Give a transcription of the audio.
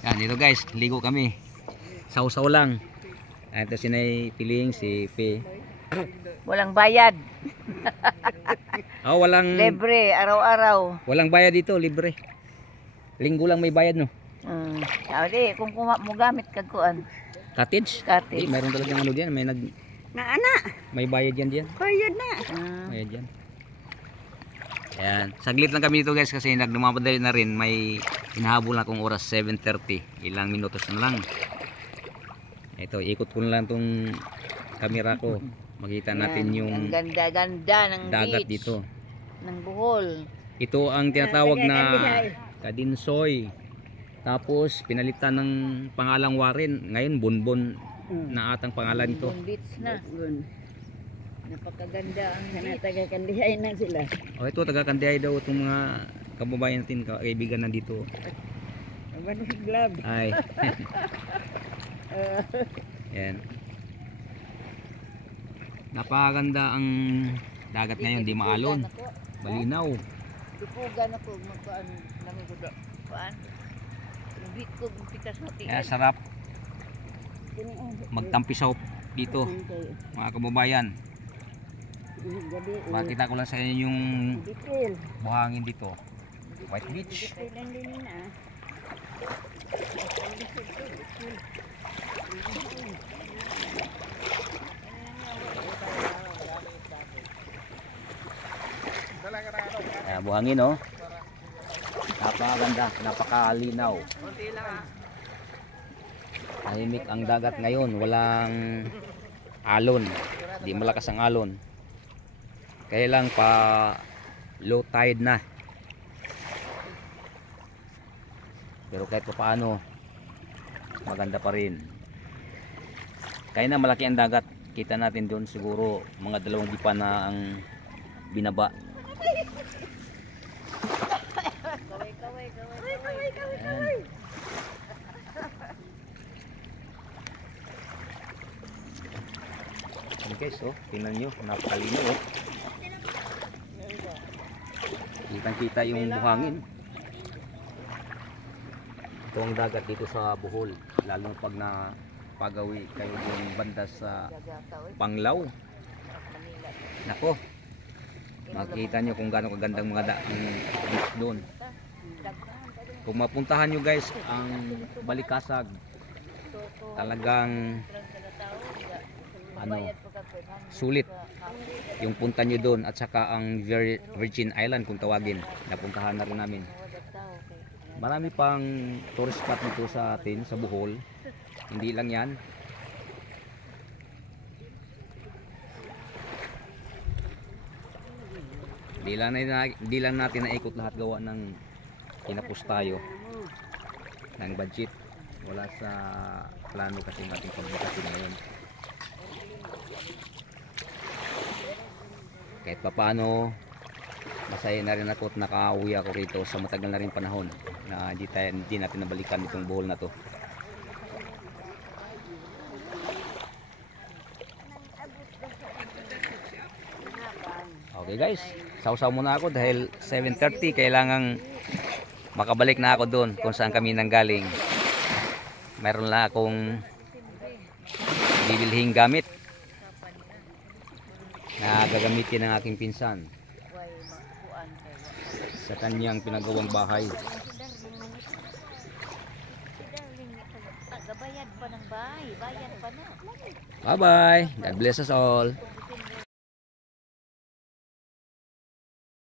Yan, dito guys, ligo kami. Sausaw lang. Ito si Nay Piling, si P. Walang bayad. Oh, walang Libre, araw-araw. walang bayad dito, libre. Linggo lang may bayad, no? Sabi, kung mo gamit kagkuan. Cottage? Cottage. Mayroon talagang ano diyan, may bayad yan diyan. Bayad na. Bayad yan. Ayan, saglit lang kami dito guys kasi nagdumapadali na rin. May hinahabol na akong oras 7:30. Ilang minutos na lang. Ito, ikot ko na lang tong camera ko. Makita natin yung ang ganda-ganda ng dagat beach, dito. ng Bohol. Ito ang tinatawag na Kadinsoy. Tapos pinalitan ng pangalang Warren. Ngayon Bonbon na atang pangalan nito. Bonbon Beach na. Napakaganda ang taga-Kandihay na sila. Oh, ito taga-Kandihay daw itong mga kababayan natin, kaibigan nandito. Ay. Yan. Napakaganda ang dagat ngayon, di maalon. Malinaw. Tipugan ako magkaan lang ko da. Kuan. Bit ko pitas mo ti. Kaya sarap magtampisaw dito, mga kababayan. Makita ko lang sa inyo yung buhangin dito. White Beach. Buhangin, oh. Napakaganda, napakalinaw. Tahimik ang dagat ngayon, walang alon. Di malakas ang alon. Kaya lang pa low tide na. Pero kahit pa paano maganda pa rin. Kaya na malaki ang dagat. Kita natin doon siguro mga 2 dipa na ang binaba. Ayan. Ayan guys, oh, tingnan nyo, napakalinaw, oh. Kitang-kita yung buhangin. Ito ang dagat dito sa Bohol, lalo pag napagawi kayo yung banda sa Panglao. Nako, makikita nyo kung gaano kagandang mga beach doon. Kung mapuntahan nyo guys ang Balikasag, talagang sulit yung punta nyo doon, at saka ang Virgin Island kung tawagin, napuntahan na rin namin. Marami pang tourist spot dito sa atin sa Bohol, hindi lang yan. Di lang natin naikot lahat, gawa ng kinapos tayo ng budget, wala sa plano kasi natin pagbutasin ngayon. Kahit pa paano masaya na rin ako at nakauwi ako rito sa matagal na rin panahon na hindi natin nabalikan itong Bohol na to. Okay guys, sausaw muna ako dahil 7:30, kailangang makabalik na ako doon kung saan kami nanggaling. Meron lang akong bibilhing gamit na gagamitin ng aking pinsan sa kanyang pinagawang bahay. Bye bye, God bless us all.